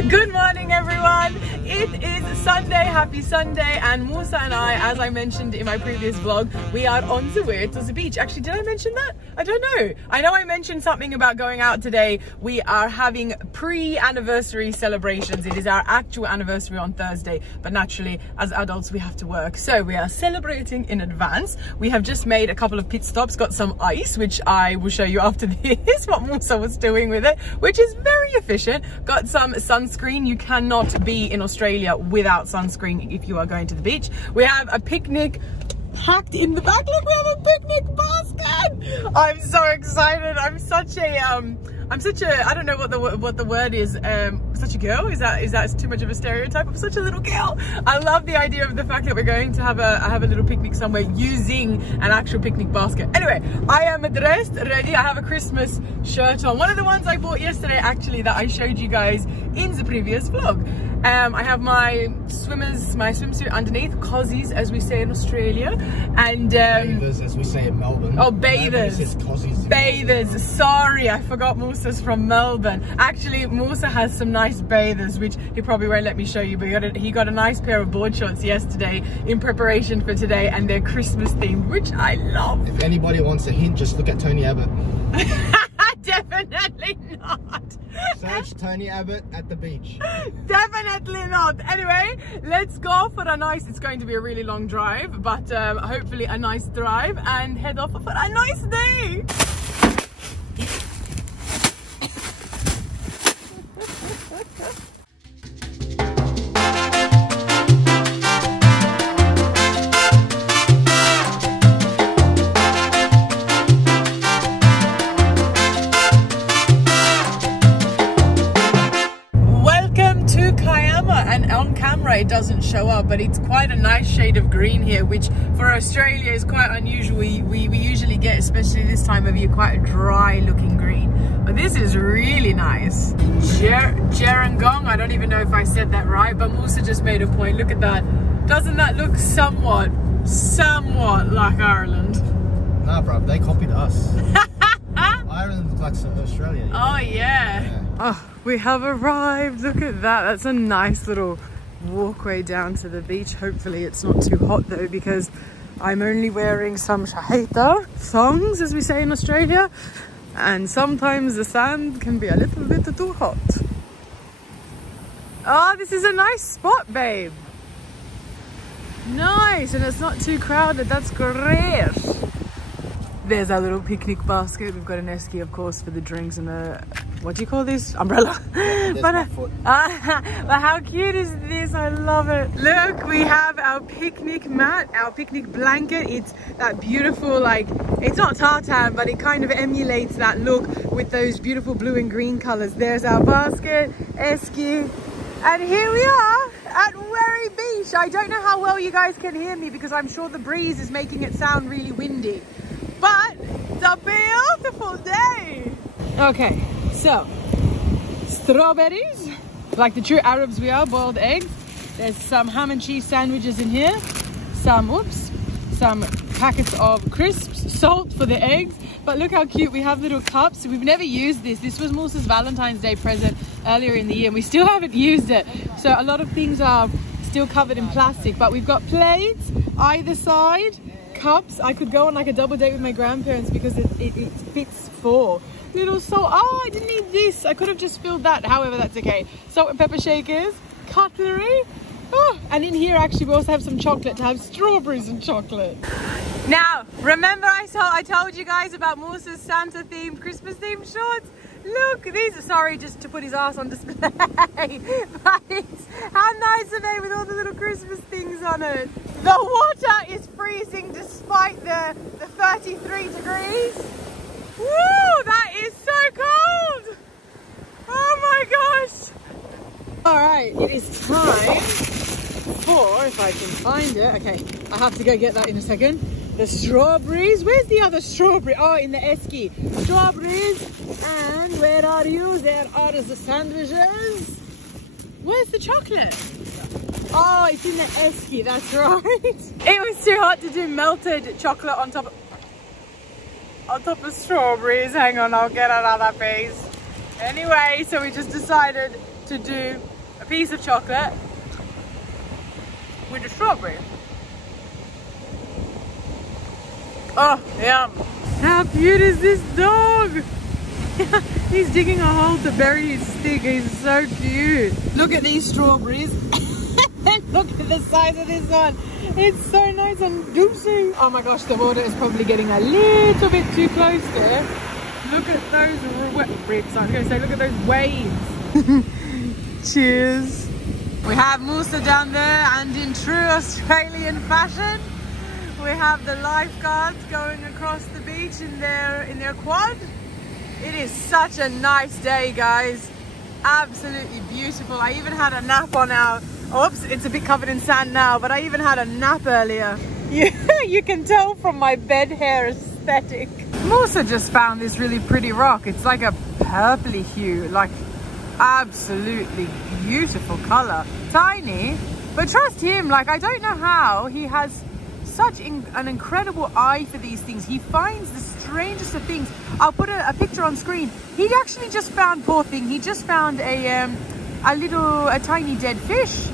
Good morning, everyone. It is Sunday, happy Sunday, and Musa and I, as I mentioned in my previous vlog, we are on the way to the beach. Actually, did I mention that? I don't know. I know I mentioned something about going out today. We are having pre-anniversary celebrations. It is our actual anniversary on Thursday, but naturally, as adults, we have to work. So we are celebrating in advance. We have just made a couple of pit stops, got some ice, which I will show you after this, what Musa was doing with it, which is very efficient. Got some sunscreen. You cannot be in Australia without sunscreen if you are going to the beach. We have a picnic packed in the back. Look, we have a picnic basket. I'm so excited. I'm such a I don't know what the word is. Such a girl? Is that too much of a stereotype? I'm such a little girl. I love the idea of the fact that we're going to have a little picnic somewhere using an actual picnic basket. Anyway, I am dressed, ready. I have a Christmas shirt on. One of the ones I bought yesterday, actually, that I showed you guys in the previous vlog. I have my swimsuit underneath, cozies as we say in Australia, and bathers as we say in Melbourne. Oh, bathers. Bathers. Sorry, I forgot Musa's from Melbourne. Actually, Musa has some nice bathers, which he probably won't let me show you, but he got a nice pair of board shorts yesterday in preparation for today, and they're Christmas themed, which I love. If anybody wants a hint, just look at Tony Abbott. Definitely not. Search Tony Abbott at the beach. Definitely not. Anyway, let's go for a nice, it's going to be a really long drive, but hopefully a nice drive, and head off for a nice day. It doesn't show up, but it's quite a nice shade of green here, which for Australia is quite unusual. We usually get, especially this time of year, quite a dry looking green, but this is really nice. Gerangong, I don't even know if I said that right, but Musa just made a point. Look at that. Doesn't that look somewhat like Ireland? Nah, bruv, they copied us. Ireland looks like Australia. Oh yeah. Oh, we have arrived. Look at that. That's a nice little walkway down to the beach. Hopefully it's not too hot though, because I'm only wearing some shahita thongs, as we say in Australia, and sometimes the sand can be a little bit too hot. Oh, this is a nice spot, babe. Nice, and it's not too crowded. That's great. There's our little picnic basket. We've got an esky, of course, for the drinks, and a, what do you call this? Umbrella. But how cute is this? I love it. Look, we have our picnic mat, our picnic blanket. It's that beautiful, like, it's not tartan, but it kind of emulates that look with those beautiful blue and green colors. There's our basket, esky, and here we are at Werri Beach. I don't know how well you guys can hear me, because I'm sure the breeze is making it sound really windy. But it's a beautiful day. Okay, so strawberries, like the true Arabs we are, boiled eggs. There's some ham and cheese sandwiches in here. Some packets of crisps, salt for the eggs. But look how cute, we have little cups. We've never used this. This was Musa's Valentine's Day present earlier in the year, and we still haven't used it. So a lot of things are still covered in plastic, but we've got plates either side. Cups. I could go on like a double date with my grandparents, because it fits 4 little salt. Oh, I didn't need this. I could have just filled that. However, that's okay. Salt and pepper shakers, cutlery. Oh, and in here actually we also have some chocolate to have strawberries and chocolate. Now, remember I told you guys about Musa's Santa themed, Christmas themed shorts? Look, these are, sorry, just to put his ass on display. But how nice are they with all the little Christmas things on it? The water is freezing despite the 33 degrees. Woo, that is so cold. Oh my gosh. All right, it is time for, if I can find it. Okay, I have to go get that in a second. The strawberries. Where's the other strawberry? Oh, in the esky. Strawberries. And where are you? There are the sandwiches. Where's the chocolate? Oh, it's in the esky. That's right. It was too hot to do melted chocolate on top of strawberries. Hang on, I'll get another piece. Anyway, so we just decided to do a piece of chocolate with a strawberry. Oh, yum. How cute is this dog? He's digging a hole to bury his stick. He's so cute. Look at these strawberries. And look at the size of this one. It's so nice and juicy. Oh my gosh, the water is probably getting a little bit too close there. Look at those rips. I'm going to say, look at those waves. Cheers. We have Musa down there, and in true Australian fashion, we have the lifeguards going across the beach in their quad. It is such a nice day, guys. Absolutely beautiful. I even had a nap on our... Oops, it's a bit covered in sand now, but I even had a nap earlier. You can tell from my bed hair aesthetic. Musa just found this really pretty rock. It's like a purpley hue, like absolutely beautiful color. Tiny, but trust him, like I don't know how he has such an incredible eye for these things. He finds the strangest of things. I'll put a picture on screen. He actually just found, poor thing, he just found a tiny dead fish.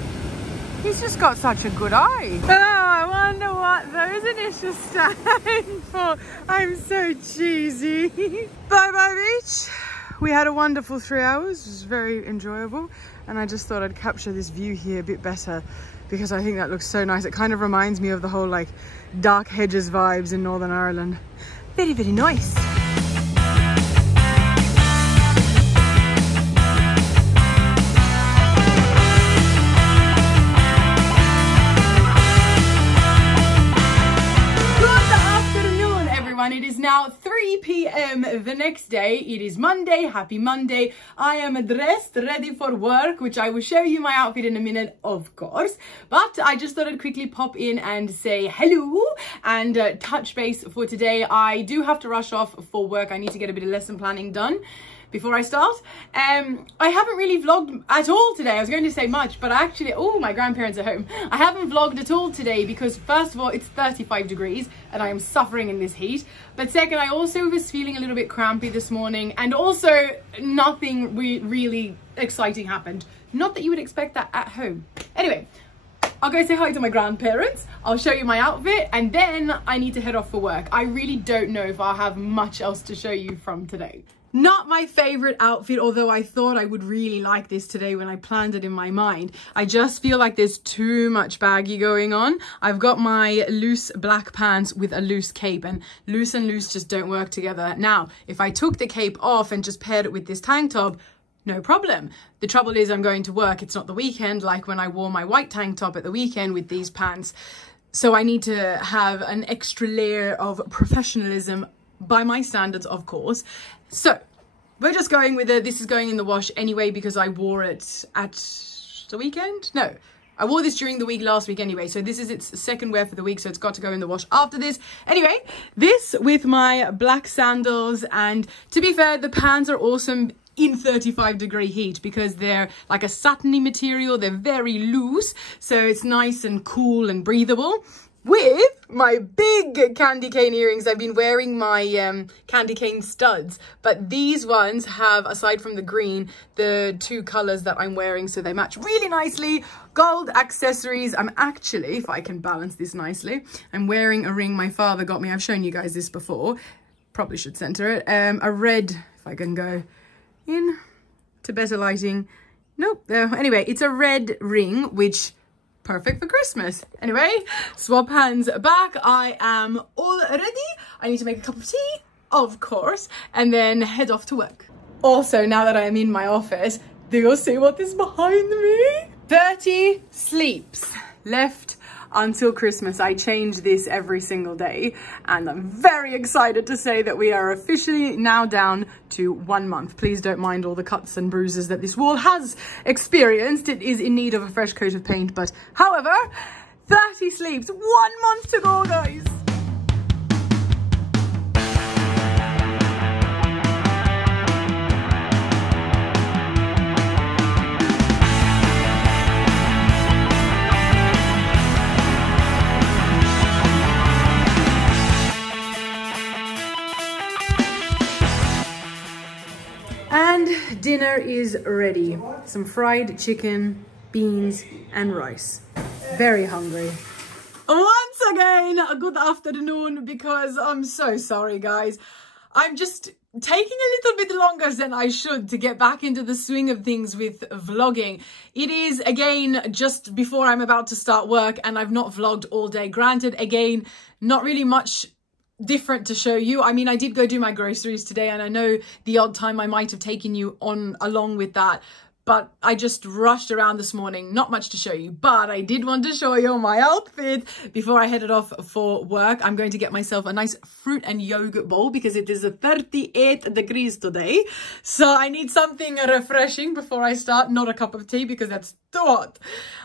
He's just got such a good eye. Oh, I wonder what those initials stand for. I'm so cheesy. Bye bye beach. We had a wonderful 3 hours. It was very enjoyable. And I just thought I'd capture this view here a bit better because I think that looks so nice. It kind of reminds me of the whole like dark hedges vibes in Northern Ireland. Very, very nice. It is now 3 p.m. the next day. It is Monday. Happy Monday. I am dressed, ready for work, which I will show you my outfit in a minute, of course. But I just thought I'd quickly pop in and say hello and touch base for today. I do have to rush off for work. I need to get a bit of lesson planning done before I start. I haven't really vlogged at all today. I was going to say much, but actually, oh, my grandparents are home. I haven't vlogged at all today because first of all, it's 35 degrees and I am suffering in this heat. But second, I also was feeling a little bit crampy this morning, and also nothing really exciting happened. Not that you would expect that at home. Anyway, I'll go say hi to my grandparents. I'll show you my outfit, and then I need to head off for work. I really don't know if I'll have much else to show you from today. Not my favorite outfit, although I thought I would really like this today when I planned it in my mind. I just feel like there's too much baggy going on. I've got my loose black pants with a loose cape, and loose just don't work together. Now, if I took the cape off and just paired it with this tank top, no problem. The trouble is I'm going to work. It's not the weekend like when I wore my white tank top at the weekend with these pants. So I need to have an extra layer of professionalism by my standards, of course. So we're just going with it. This is going in the wash anyway because I wore it at the weekend. No, I wore this during the week last week anyway. So this is its second wear for the week. So it's got to go in the wash after this. Anyway, this with my black sandals. And to be fair, the pants are awesome in 35-degree heat because they're like a satiny material. They're very loose. So it's nice and cool and breathable. With my big candy cane earrings. I've been wearing my candy cane studs, but these ones have, aside from the green, the two colors that I'm wearing, so they match really nicely. Gold accessories. I'm actually, if I can balance this nicely, I'm wearing a ring my father got me. I've shown you guys this before. Probably should center it. A red, if I can go in to better lighting. Nope. Anyway, it's a red ring, which perfect for Christmas. Anyway, swap hands back. I am all ready. I need to make a cup of tea, of course, and then head off to work. Also, now that I'm in my office, do you see what is behind me? 30 sleeps left until Christmas. I change this every single day, and I'm very excited to say that we are officially now down to 1 month. Please don't mind all the cuts and bruises that this wall has experienced. It is in need of a fresh coat of paint, but however, 30 sleeps, 1 month to go, guys. dinner is ready. Some fried chicken, beans and rice. Very hungry. Once again, good afternoon, because I'm so sorry guys. I'm just taking a little bit longer than I should to get back into the swing of things with vlogging. It is again just before I'm about to start work and I've not vlogged all day. Granted, again, not really much different to show you. I mean, I did go do my groceries today and I know the odd time I might have taken you on along with that, but I just rushed around this morning. Not much to show you, but I did want to show you my outfit before I headed off for work. I'm going to get myself a nice fruit and yogurt bowl because it is 38 degrees today. So I need something refreshing before I start. Not a cup of tea because that's too hot.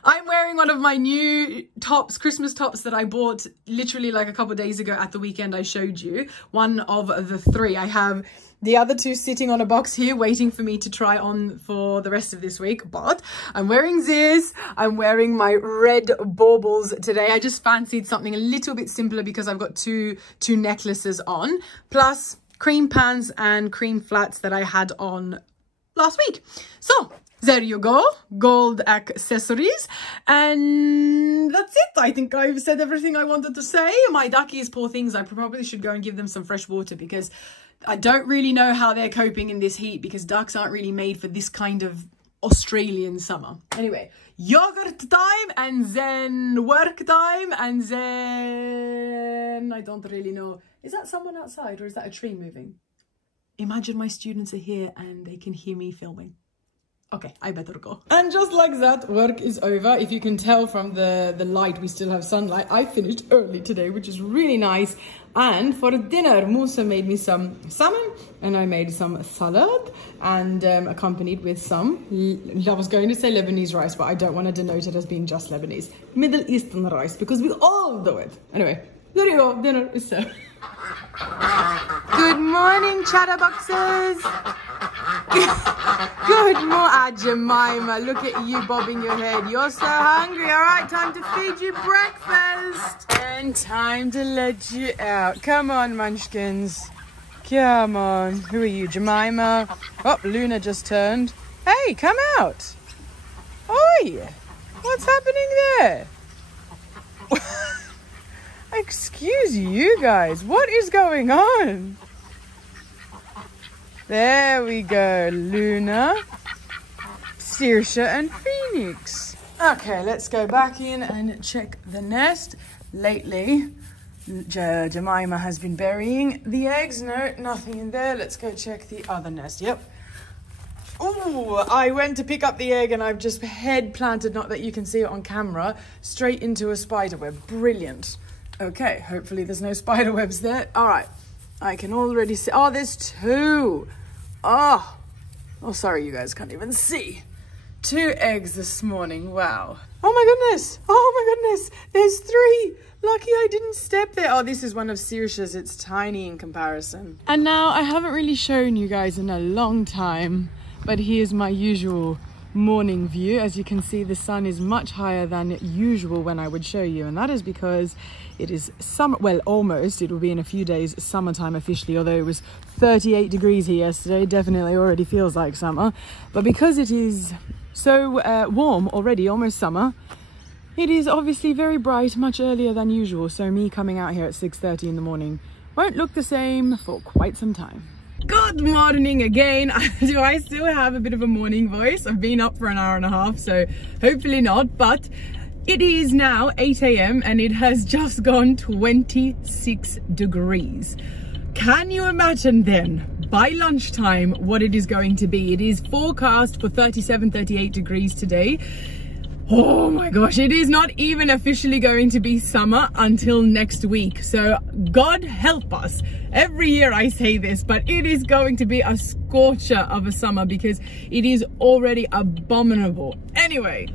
I'm wearing one of my new tops, Christmas tops that I bought literally like a couple of days ago at the weekend I showed you. One of the three. I have the other two sitting on a box here waiting for me to try on for the rest of this week. But I'm wearing this. I'm wearing my red baubles today. I just fancied something a little bit simpler because I've got two necklaces on. Plus cream pants and cream flats that I had on last week. So there you go. Gold accessories. And that's it. I think I've said everything I wanted to say. My duckies, poor things. I probably should go and give them some fresh water because I don't really know how they're coping in this heat because ducks aren't really made for this kind of Australian summer. Anyway, yogurt time and then work time and then I don't really know. Is that someone outside or is that a tree moving? Imagine my students are here and they can hear me filming. Okay, I better go. And just like that, work is over. If you can tell from the light, we still have sunlight. I finished early today, which is really nice. And for dinner, Musa made me some salmon and I made some salad and accompanied with some, I was going to say Lebanese rice, but I don't want to denote it as being just Lebanese. Middle Eastern rice, because we all do it. Anyway, there you go, dinner is served. Good morning, chatterboxes. Good morning, Jemima. Look at you bobbing your head. You're so hungry. All right, time to feed you breakfast. And time to let you out. Come on, munchkins. Come on. Who are you, Jemima? Oh, Luna just turned. Hey, come out. Oi, what's happening there? Excuse you guys. What is going on? There we go, Luna, Saoirse and Phoenix. Okay, let's go back in and check the nest. Lately, Jemima has been burying the eggs. No, nothing in there. Let's go check the other nest. Yep. Oh, I went to pick up the egg and I've just head planted, not that you can see it on camera, straight into a spider web. Brilliant. Okay, hopefully there's no spider webs there. All right. I can already see. Oh, there's two. Oh, sorry, you guys can't even see. 2 eggs this morning. Wow. Oh my goodness. Oh my goodness. There's 3. Lucky I didn't step there. Oh, this is one of Saoirse's. It's tiny in comparison. And now I haven't really shown you guys in a long time, but here's my usual morning view. As you can see, the sun is much higher than usual when I would show you, and that is because it is summer. Well, almost. It will be in a few days summertime officially, although it was 38 degrees here yesterday. Definitely already feels like summer, but because it is so warm already, almost summer, it is obviously very bright, much earlier than usual. So me coming out here at 6:30 in the morning won't look the same for quite some time. Good morning again. Do I still have a bit of a morning voice? I've been up for an hour and a half, so hopefully not, but it is now 8 a.m. and it has just gone 26 degrees. Can you imagine then, by lunchtime, what it is going to be? It is forecast for 37, 38 degrees today. Oh my gosh, it is not even officially going to be summer until next week. So God help us. Every year I say this, but it is going to be a scorcher of a summer because it is already abominable. Anyway,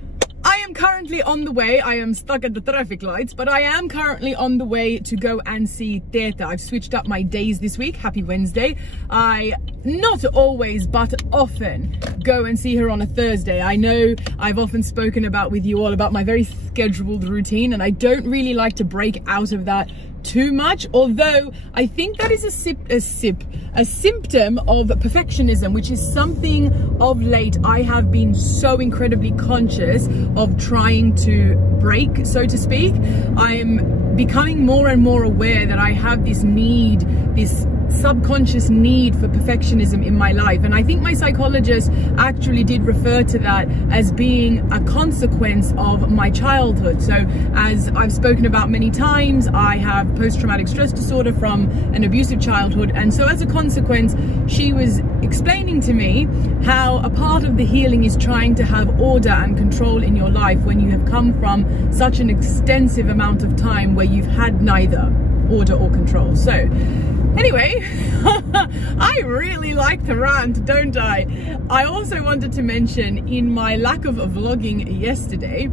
I am currently on the way. I am stuck at the traffic lights, but I am currently on the way to go and see Teta. I've switched up my days this week. Happy Wednesday. I, not always, but often go and see her on a Thursday. I know I've often spoken about with you all about my very scheduled routine, and I don't really like to break out of that too much, although I think that is a symptom of perfectionism, which is something of late I have been so incredibly conscious of trying to break, so to speak. I'm becoming more and more aware that I have this need, this subconscious need for perfectionism in my life, and I think my psychologist actually did refer to that as being a consequence of my childhood. So as I've spoken about many times, I have post-traumatic stress disorder from an abusive childhood, and so as a consequence she was explaining to me how a part of the healing is trying to have order and control in your life when you have come from such an extensive amount of time where you've had neither order or control. So anyway, I really like to rant, don't I? I also wanted to mention, in my lack of vlogging yesterday,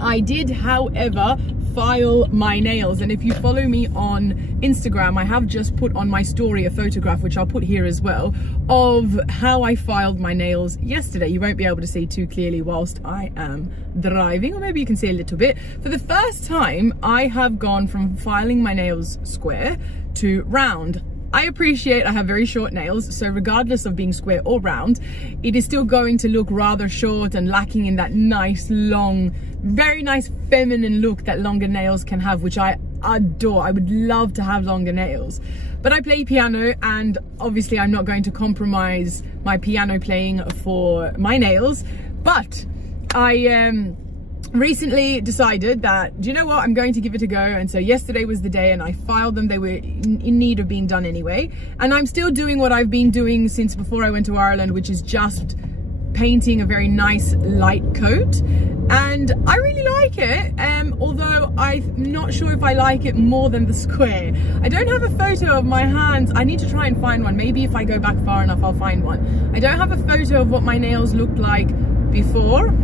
I did, however, file my nails, and if you follow me on Instagram, I have just put on my story a photograph, which I'll put here as well, of how I filed my nails yesterday. You won't be able to see too clearly whilst I am driving, or maybe you can see a little bit. For the first time, I have gone from filing my nails square to round. I appreciate I have very short nails, so regardless of being square or round, it is still going to look rather short and lacking in that nice, long, very nice feminine look that longer nails can have, which I adore. I would love to have longer nails. But I play piano, and obviously I'm not going to compromise my piano playing for my nails. But I recently decided that, do you know what, I'm going to give it a go. And so yesterday was the day, and I filed them. They were in need of being done anyway, and I'm still doing what I've been doing since before I went to Ireland, which is just painting a very nice light coat, and I really like it, although I'm not sure if I like it more than the square. I don't have a photo of my hands. I need to try and find one. Maybe if I go back far enough I'll find one. I don't have a photo of what my nails looked like before.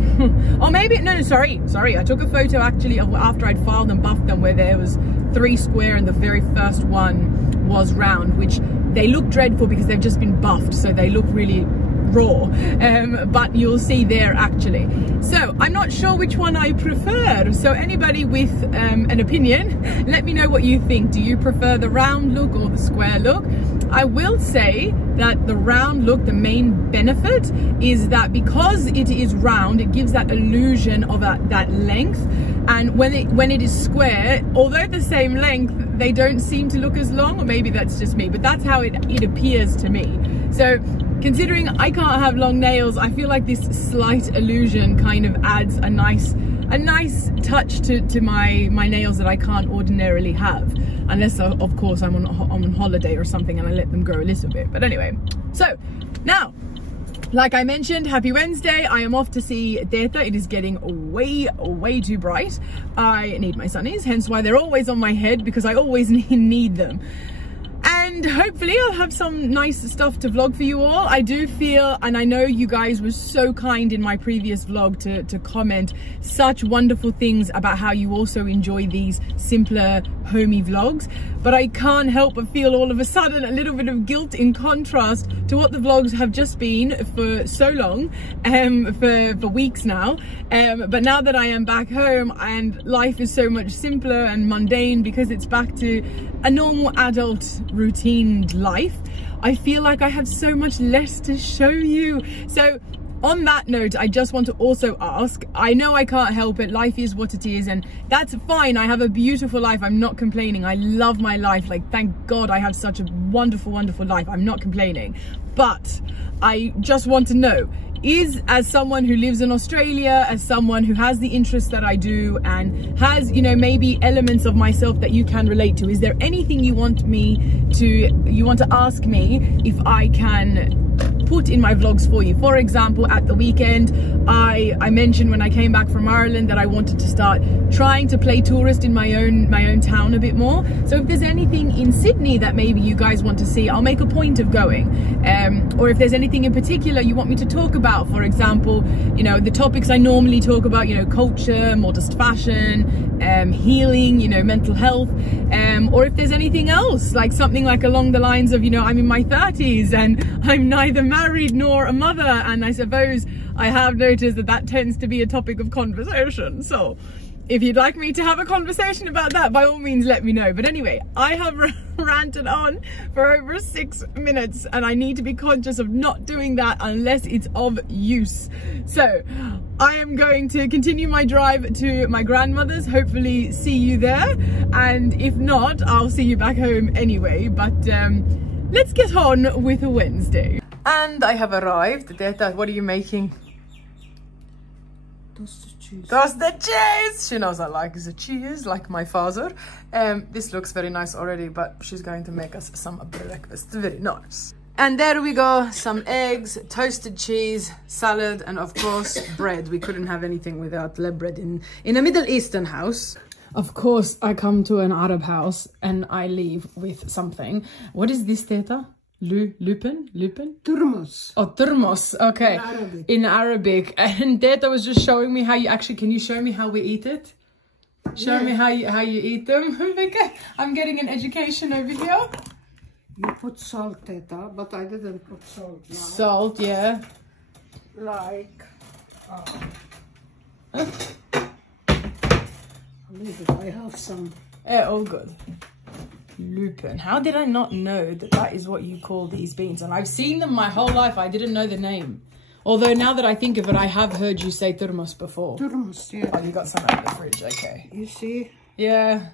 Or maybe, no, sorry, I took a photo actually of after I'd filed and buffed them, where there was 3 square and the very first one was round, which they look dreadful because they've just been buffed, so they look really raw, but you'll see there actually. So I'm not sure which one I prefer, so anybody with an opinion, let me know what you think. Do you prefer the round look or the square look? I will say that the round look, the main benefit is that because it is round, it gives that illusion of that length, and when it is square, although the same length, they don't seem to look as long, or maybe that's just me, but that's how it appears to me. So considering I can't have long nails, I feel like this slight illusion kind of adds a nice touch to my nails that I can't ordinarily have, unless of course I'm on holiday or something and I let them grow a little bit. But anyway, so now, like I mentioned, happy Wednesday. I am off to see Teta. It is getting way too bright. I need my sunnies, hence why they're always on my head, because I always need them. And hopefully I'll have some nice stuff to vlog for you all. I do feel, and I know you guys were so kind in my previous vlog to comment such wonderful things about how you also enjoy these simpler homey vlogs, but I can't help but feel all of a sudden a little bit of guilt in contrast to what the vlogs have just been for so long, for weeks now. But now that I am back home and life is so much simpler and mundane because it's back to a normal adult routine life, I feel like I have so much less to show you. So on that note, I just want to also ask, I know I can't help it, life is what it is, and that's fine. I have a beautiful life, I'm not complaining. I love my life, like thank God I have such a wonderful life. I'm not complaining, but I just want to know, as someone who lives in Australia, as someone who has the interests that I do and has, you know, maybe elements of myself that you can relate to, is there anything you want to ask me if I can put in my vlogs for you? For example, at the weekend, I mentioned when I came back from Ireland that I wanted to start trying to play tourist in my own town a bit more. So if there's anything in Sydney that maybe you guys want to see, I'll make a point of going. Or if there's anything in particular you want me to talk about, for example, you know, the topics I normally talk about, you know, culture, modest fashion, healing, you know, mental health, or if there's anything else, like something like along the lines of, you know, I'm in my 30s and I'm neither married nor a mother, and I suppose I have noticed that tends to be a topic of conversation. So if you'd like me to have a conversation about that, by all means let me know. But anyway, I have ranted on for over 6 minutes and I need to be conscious of not doing that unless it's of use. So I am going to continue my drive to my grandmother's, hopefully see you there, and if not, I'll see you back home anyway. But let's get on with Wednesday. And I have arrived. Teta, what are you making? Toasted cheese! She knows I like the cheese, like my father. This looks very nice already, but she's going to make us some breakfast. Very nice. And there we go. Some eggs, toasted cheese, salad, and of course, bread. We couldn't have anything without bread in a Middle Eastern house. Of course, I come to an Arab house and I leave with something. What is this, Teta? Lupin? Turmos. Oh, turmos. Okay. In Arabic. And Teta was just showing me how you actually, can you show me how we eat it? Show me how you eat them. I'm getting an education over here. You put salt, Teta, but I didn't put salt. No. Salt, yeah. Like, I have some. Yeah, all good. Lupin. How did I not know that that is what you call these beans? And I've seen them my whole life. I didn't know the name. Although now that I think of it, I have heard you say turmos before. Turmos, yeah. Oh, you got some out of the fridge. Okay. You see? Yeah.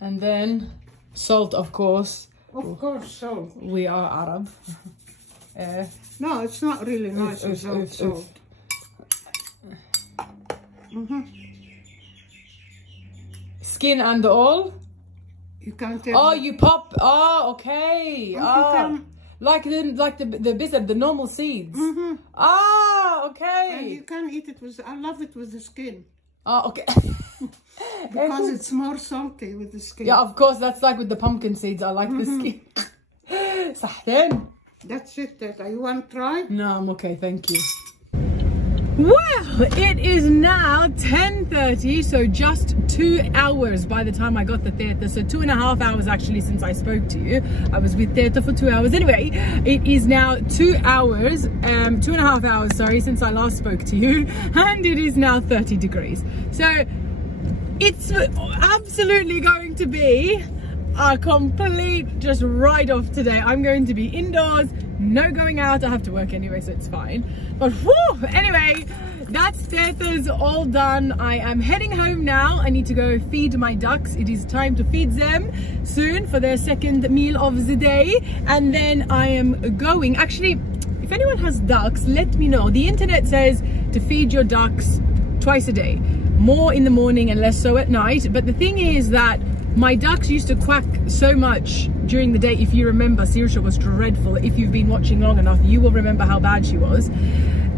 And then salt, of course. Of course, salt. We are Arab. No, it's not really nice without salt. Skin and all? You can't take. Oh, you pop. Oh, okay. Oh, like the bizzard, the normal seeds. Ah, okay. And you can eat it with. I love it with the skin. Oh, okay. Because it's more salty with the skin. Yeah, of course. That's like with the pumpkin seeds. I like the skin. Sahten. That's it, Teta. You want to try? No, I'm okay. Thank you. Well, it is now 10:30, so just 2 hours by the time I got the theatre. So 2.5 hours actually since I spoke to you. I was with theatre for 2 hours. Anyway, it is now 2 hours, 2.5 hours, sorry, since I last spoke to you. And it is now 30 degrees. So it's absolutely going to be a complete just write-off today. I'm going to be indoors, no going out. I have to work anyway, so it's fine. But whew, anyway, that's Teta's all done. I am heading home now. I need to go feed my ducks. It is time to feed them soon for their second meal of the day. And then I am going, actually, if anyone has ducks, let me know. The internet says to feed your ducks twice a day, more in the morning and less so at night. But the thing is that my ducks used to quack so much during the day. If you remember, Sirsha was dreadful. If you've been watching long enough, you will remember how bad she was.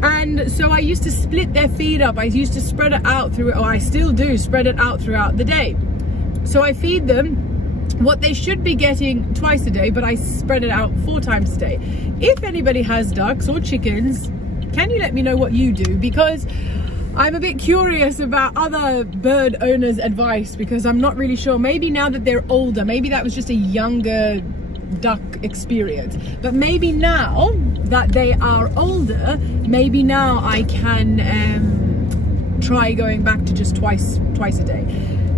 And so I used to split their feed up. I used to spread it out through, or I still do, spread it out throughout the day. So I feed them what they should be getting twice a day, but I spread it out 4 times a day. If anybody has ducks or chickens, can you let me know what you do? Because I'm a bit curious about other bird owners' advice, because I'm not really sure. Maybe now that they're older, maybe that was just a younger duck experience. But maybe now that they are older, maybe now I can try going back to just twice a day.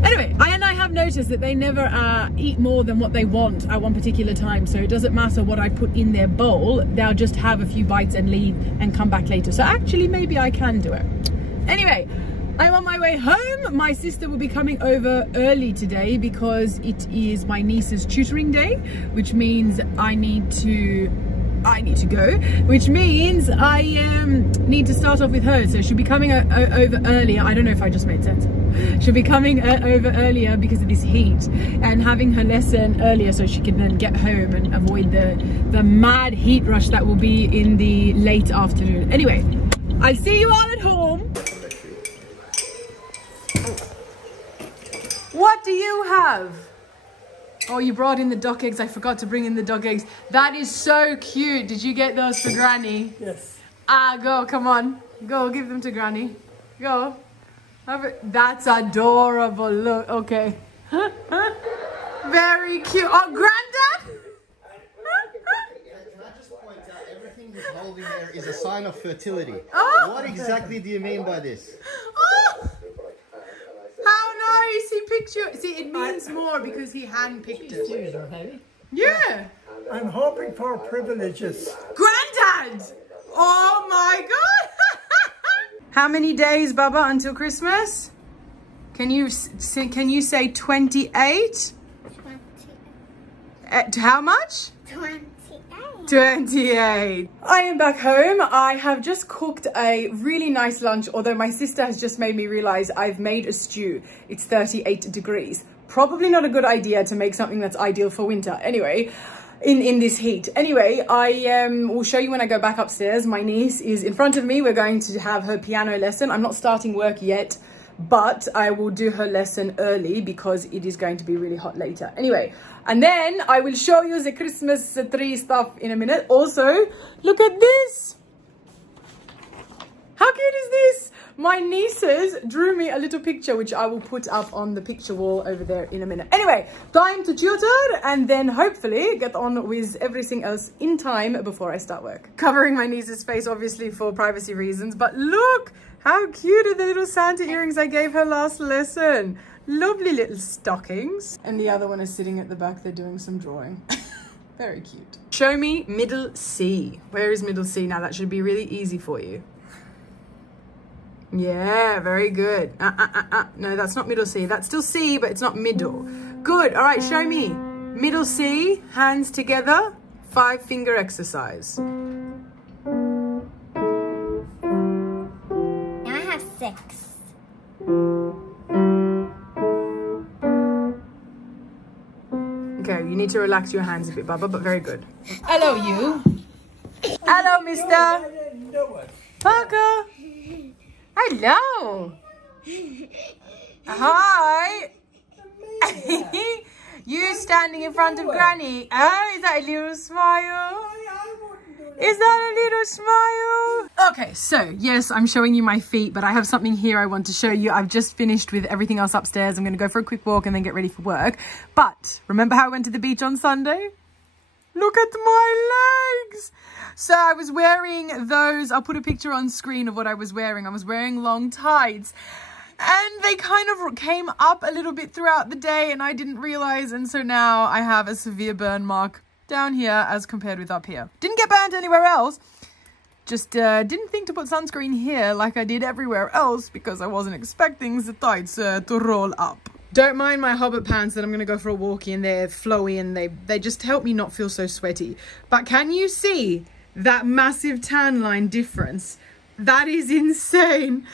Anyway, I have noticed that they never eat more than what they want at one particular time. So it doesn't matter what I put in their bowl. They'll just have a few bites and leave and come back later. So actually, maybe I can do it. Anyway, I'm on my way home. My sister will be coming over early today because it is my niece's tutoring day, which means I need to go, which means I need to start off with her. So she'll be coming over earlier. I don't know if I just made sense. She'll be coming over earlier because of this heat, and having her lesson earlier so she can then get home and avoid the mad heat rush that will be in the late afternoon. Anyway, I'll see you all at home. What do you have? Oh, you brought in the duck eggs. I forgot to bring in the duck eggs. That is so cute. Did you get those for Granny? Yes. Ah, go, come on. Go, give them to Granny. Go. That's adorable. Look, okay. Very cute. Oh, Granddad? Can I just point out, everything he's holding there is a sign of fertility. Oh. What exactly do you mean by this? Oh. picture. See, it means more because he hand-picked it. Cheers are heavy. Yeah. I'm hoping for privileges. Granddad! Oh my God! How many days, Baba, until Christmas? Can you say 28? 28. How much? 28. 28. I am back home. I have just cooked a really nice lunch, although my sister has just made me realize I've made a stew. It's 38 degrees. Probably not a good idea to make something that's ideal for winter. Anyway, in this heat. Anyway, I will show you when I go back upstairs. My niece is in front of me. We're going to have her piano lesson. I'm not starting work yet, but I will do her lesson early because it is going to be really hot later. Anyway, and then I will show you the Christmas tree stuff in a minute. Also, look at this. How cute is this? My nieces drew me a little picture, which I will put up on the picture wall over there in a minute. Anyway, time to tutor and then hopefully get on with everything else in time before I start work. Covering my niece's face, obviously, for privacy reasons, but look how cute are the little Santa earrings I gave her last lesson. Lovely little stockings. And the other one is sitting at the back. They're doing some drawing. Very cute. Show me middle C. Where is middle C? Now that should be really easy for you. Yeah, very good. No, that's not middle C. That's still C, but it's not middle. Good. All right, show me. Middle C, hands together, 5-finger exercise. Now I have 6. Okay, you need to relax your hands a bit, Baba, but very good. Hello, you. Hello, mister. Parker. Hello. Hi. You standing in front of Granny. Oh, is that a little smile? Is that a little smile? Okay, so yes, I'm showing you my feet, but I have something here I want to show you. I've just finished with everything else upstairs. I'm going to go for a quick walk and then get ready for work. But remember how I went to the beach on Sunday? Look at my legs. So I was wearing those. I'll put a picture on screen of what I was wearing. I was wearing long tights. And they kind of came up a little bit throughout the day and I didn't realize. And so now I have a severe burn mark down here as compared with up here. Didn't get burned anywhere else. Just didn't think to put sunscreen here like I did everywhere else because I wasn't expecting the tights to roll up. Don't mind my Hobbit pants that I'm going to go for a walk in. They're flowy and they just help me not feel so sweaty. But can you see that massive tan line difference? That is insane.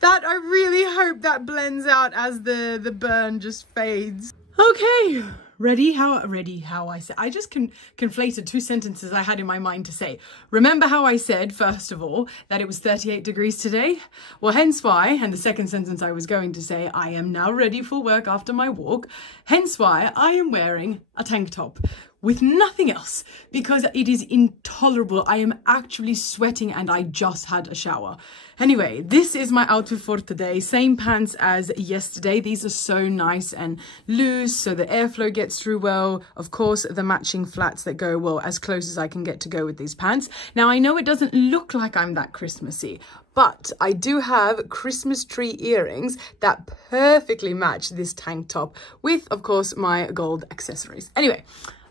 That I really hope that blends out as the burn just fades. Okay, ready how I said. I just conflated 2 sentences I had in my mind to say. Remember how I said, first of all, that it was 38 degrees today? Well, hence why, and the second sentence I was going to say, I am now ready for work after my walk. Hence why I am wearing a tank top with nothing else because it is intolerable. I am actually sweating and I just had a shower. Anyway, this is my outfit for today. Same pants as yesterday. These are so nice and loose so the airflow gets through well. Of course, the matching flats that go well as close as I can get to go with these pants. Now, I know it doesn't look like I'm that Christmassy, but I do have Christmas tree earrings that perfectly match this tank top with, of course, my gold accessories. Anyway,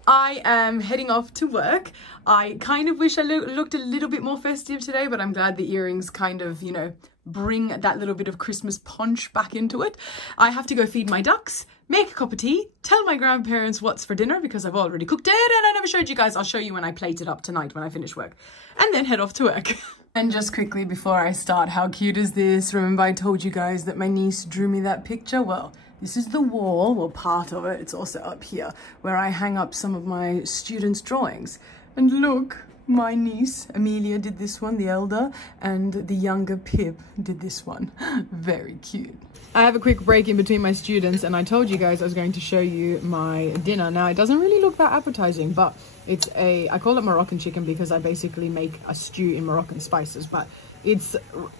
I am heading off to work. I kind of wish I looked a little bit more festive today, but I'm glad the earrings kind of, you know, bring that little bit of Christmas punch back into it. I have to go feed my ducks, make a cup of tea, tell my grandparents what's for dinner because I've already cooked it and I never showed you guys. I'll show you when I plate it up tonight when I finish work, and then head off to work. And just quickly before I start, how cute is this? Remember I told you guys that my niece drew me that picture? Well, this is the wall, well, part of it. It's also up here where I hang up some of my students' drawings. And look, my niece, Amelia, did this one, the elder, and the younger Pip did this one. Very cute. I have a quick break in between my students and I told you guys I was going to show you my dinner. Now, it doesn't really look that appetizing, but it's I call it Moroccan chicken because I basically make a stew in Moroccan spices, but it's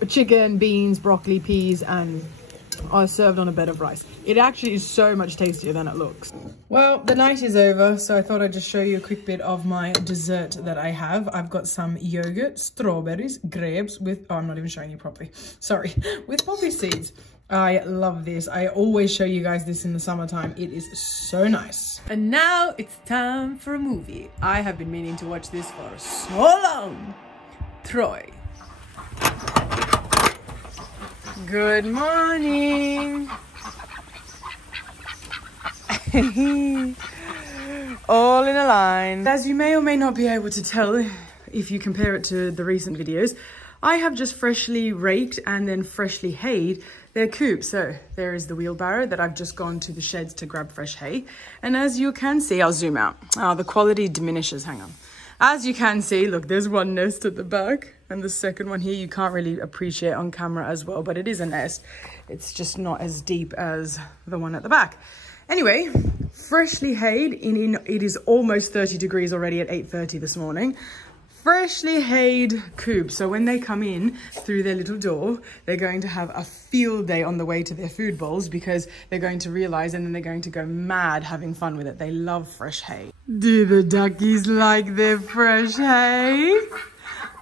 chicken, beans, broccoli, peas, and are served on a bed of rice. It actually is so much tastier than it looks. Well, the night is over, so I thought I'd just show you a quick bit of my dessert that I have. I've got some yogurt, strawberries, grapes with, oh, I'm not even showing you properly. Sorry, with poppy seeds. I love this. I always show you guys this in the summertime. It is so nice. And now it's time for a movie. I have been meaning to watch this for so long. Troy. Good morning. All in a line. As you may or may not be able to tell if you compare it to the recent videos, I have just freshly raked and then freshly hayed their coop. So there is the wheelbarrow that I've just gone to the sheds to grab fresh hay. And as you can see, I'll zoom out. The quality diminishes, hang on. As you can see, look, there's one nest at the back and the second one here you can't really appreciate on camera as well, but it is a nest. It's just not as deep as the one at the back. Anyway, freshly hayed, it is almost 30 degrees already at 8:30 this morning. Freshly hayed coop. So when they come in through their little door, they're going to have a field day on the way to their food bowls because they're going to realize and then they're going to go mad having fun with it. They love fresh hay. Do the duckies like their fresh hay?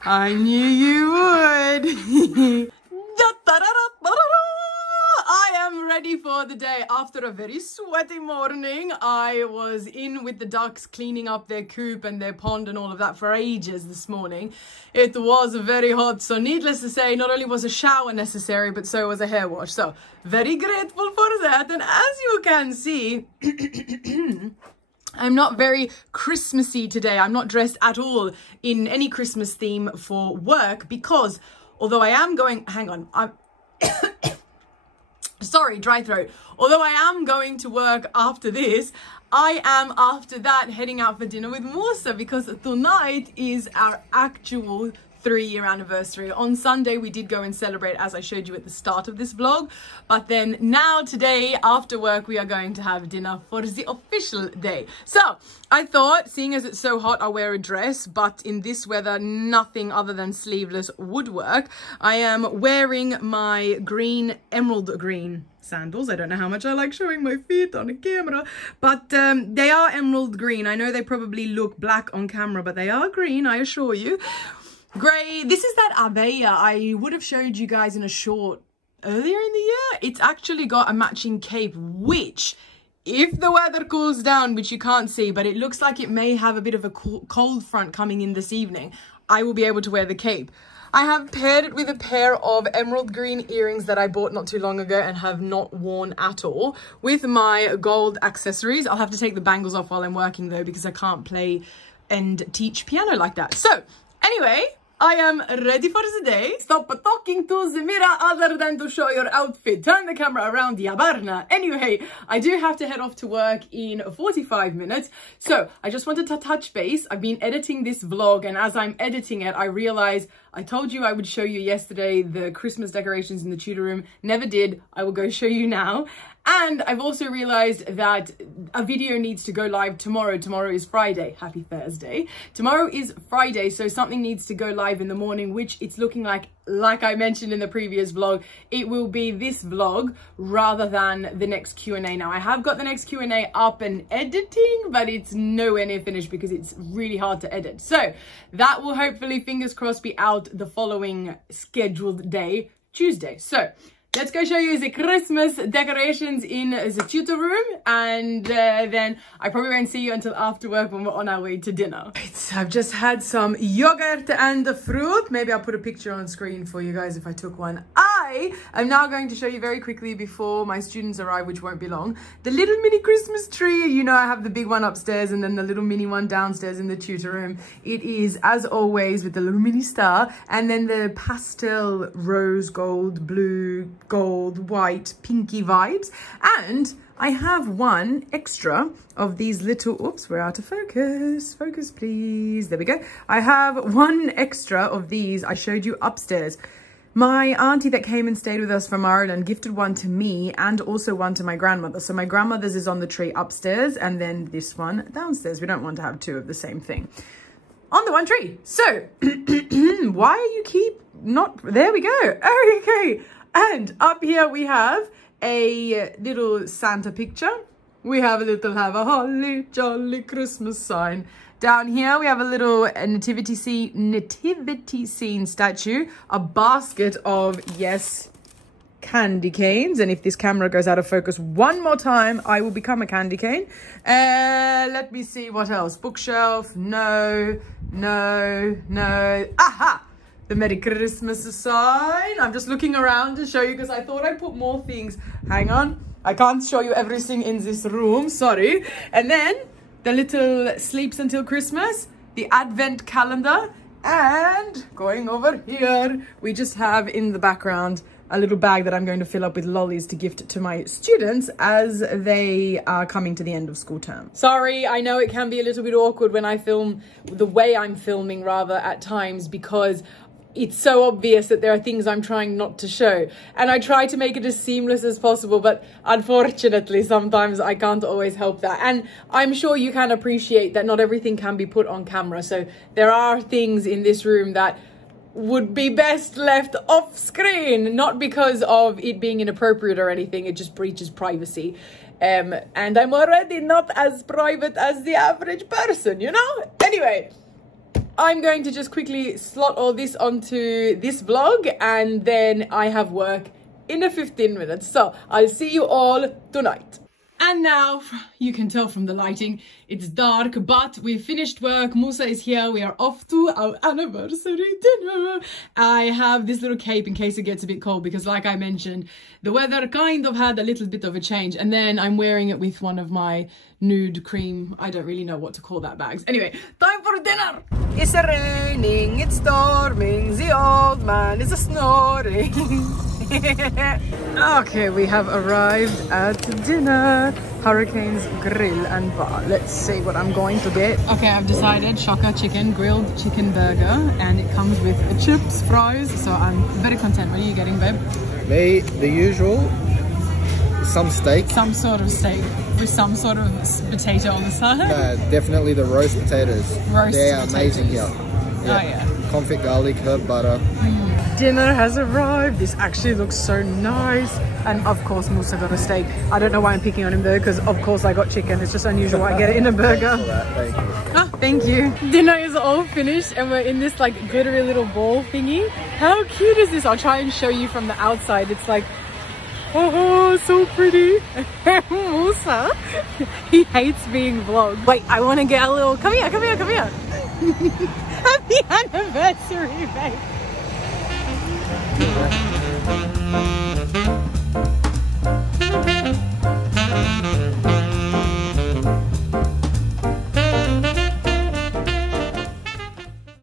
I knew you would. I am ready for the day. After a very sweaty morning, I was in with the ducks cleaning up their coop and their pond and all of that for ages this morning. It was very hot, so needless to say, not only was a shower necessary, but so was a hair wash. So very grateful for that. And as you can see, I'm not very Christmassy today. I'm not dressed at all in any Christmas theme for work because although I am going, hang on, sorry, dry throat. Although I am going to work after this, I am after that heading out for dinner with Musa because tonight is our actual 3-year anniversary. On Sunday we did go and celebrate as I showed you at the start of this vlog, but then now today after work we are going to have dinner for the official day. So I thought, seeing as it's so hot, I'll wear a dress, but in this weather nothing other than sleeveless would work. I am wearing my green, emerald green sandals. I don't know how much I like showing my feet on a camera, but they are emerald green. I know they probably look black on camera, but they are green, I assure you. Grey. This is that abaya I would have showed you guys in a short earlier in the year. It's actually got a matching cape, which if the weather cools down, which you can't see, but it looks like it may have a bit of a cold front coming in this evening, I will be able to wear the cape. I have paired it with a pair of emerald green earrings that I bought not too long ago and have not worn at all, with my gold accessories. I'll have to take the bangles off while I'm working though, because I can't play and teach piano like that. So anyway, I am ready for the day. Stop talking to the mirror other than to show your outfit. Turn the camera around, Yabarna. Anyway, I do have to head off to work in 45 minutes. So I just wanted to touch base. I've been editing this vlog, and as I'm editing it, I realized I told you I would show you yesterday the Christmas decorations in the tutor room. Never did. I will go show you now. And I've also realized that a video needs to go live tomorrow. Tomorrow is Friday. Happy Thursday. Tomorrow is Friday, so something needs to go live in the morning, which it's looking like I mentioned in the previous vlog, it will be this vlog rather than the next Q&A. Now, I have got the next Q&A up and editing, but it's nowhere near finished because it's really hard to edit. So that will hopefully, fingers crossed, be out the following scheduled day, Tuesday. So let's go show you the Christmas decorations in the tutor room, and then I probably won't see you until after work when we're on our way to dinner. Right, I've just had some yogurt and fruit. Maybe I'll put a picture on screen for you guys if I took one. I am now going to show you very quickly before my students arrive, which won't be long, the little mini Christmas tree. You know, I have the big one upstairs and then the little mini one downstairs in the tutor room. It is, as always, with the little mini star and then the pastel rose gold, blue, gold, white, pinky vibes. And I have one extra of these little, oops, we're out of focus. Focus, please. There we go. I have one extra of these I showed you upstairs. My auntie that came and stayed with us from Ireland gifted one to me and also one to my grandmother. So my grandmother's is on the tree upstairs and then this one downstairs. We don't want to have two of the same thing on the one tree. So why you keep not, there we go. Okay. And up here we have a little Santa picture. We have a little have a holly jolly Christmas sign. Down here we have a little nativity scene statue, a basket of, yes, candy canes. And if this camera goes out of focus one more time, I will become a candy cane. Let me see what else. Bookshelf, no. Aha! The Merry Christmas sign. I'm just looking around to show you because I thought I'd put more things. Hang on. I can't show you everything in this room, sorry. And then the little Sleeps Until Christmas, the Advent calendar, and going over here, we just have in the background a little bag that I'm going to fill up with lollies to gift to my students as they are coming to the end of school term. Sorry, I know it can be a little bit awkward when I film the way I'm filming rather at times because it's so obvious that there are things I'm trying not to show. And I try to make it as seamless as possible, but unfortunately, sometimes I can't always help that. And I'm sure you can appreciate that not everything can be put on camera. So there are things in this room that would be best left off screen, not because of it being inappropriate or anything, it just breaches privacy. And I'm already not as private as the average person, you know? Anyway, I'm going to just quickly slot all this onto this vlog and then I have work in 15 minutes. So I'll see you all tonight. And now, you can tell from the lighting, it's dark, but we finished work. Musa is here. We are off to our anniversary dinner. I have this little cape in case it gets a bit cold because like I mentioned, the weather kind of had a little bit of a change. And then I'm wearing it with one of my nude cream, I don't really know what to call that bags. Anyway, time for dinner. It's raining, it's storming, the old man is snoring. Okay, we have arrived at dinner. Hurricane's Grill and Bar. Let's see what I'm going to get. Okay, I've decided shocker chicken, grilled chicken burger, and it comes with chips, fries, so I'm very content. What are you getting, babe? Me, the usual, some steak. Some sort of steak with some sort of potato on the side. Definitely the roast potatoes. They are amazing here. Yeah. Oh yeah. Confit garlic, herb butter. Dinner has arrived. This actually looks so nice. And of course Musa got a steak. I don't know why I'm picking on him though, because of course I got chicken. It's just unusual I get it in a burger. Thank you. Oh, thank you. Dinner is all finished and we're in this like glittery little ball thingy. How cute is this? I'll try and show you from the outside. It's like, oh, so pretty. Musa, he hates being vlogged. Wait, I want to get a little, come here. Happy anniversary, babe.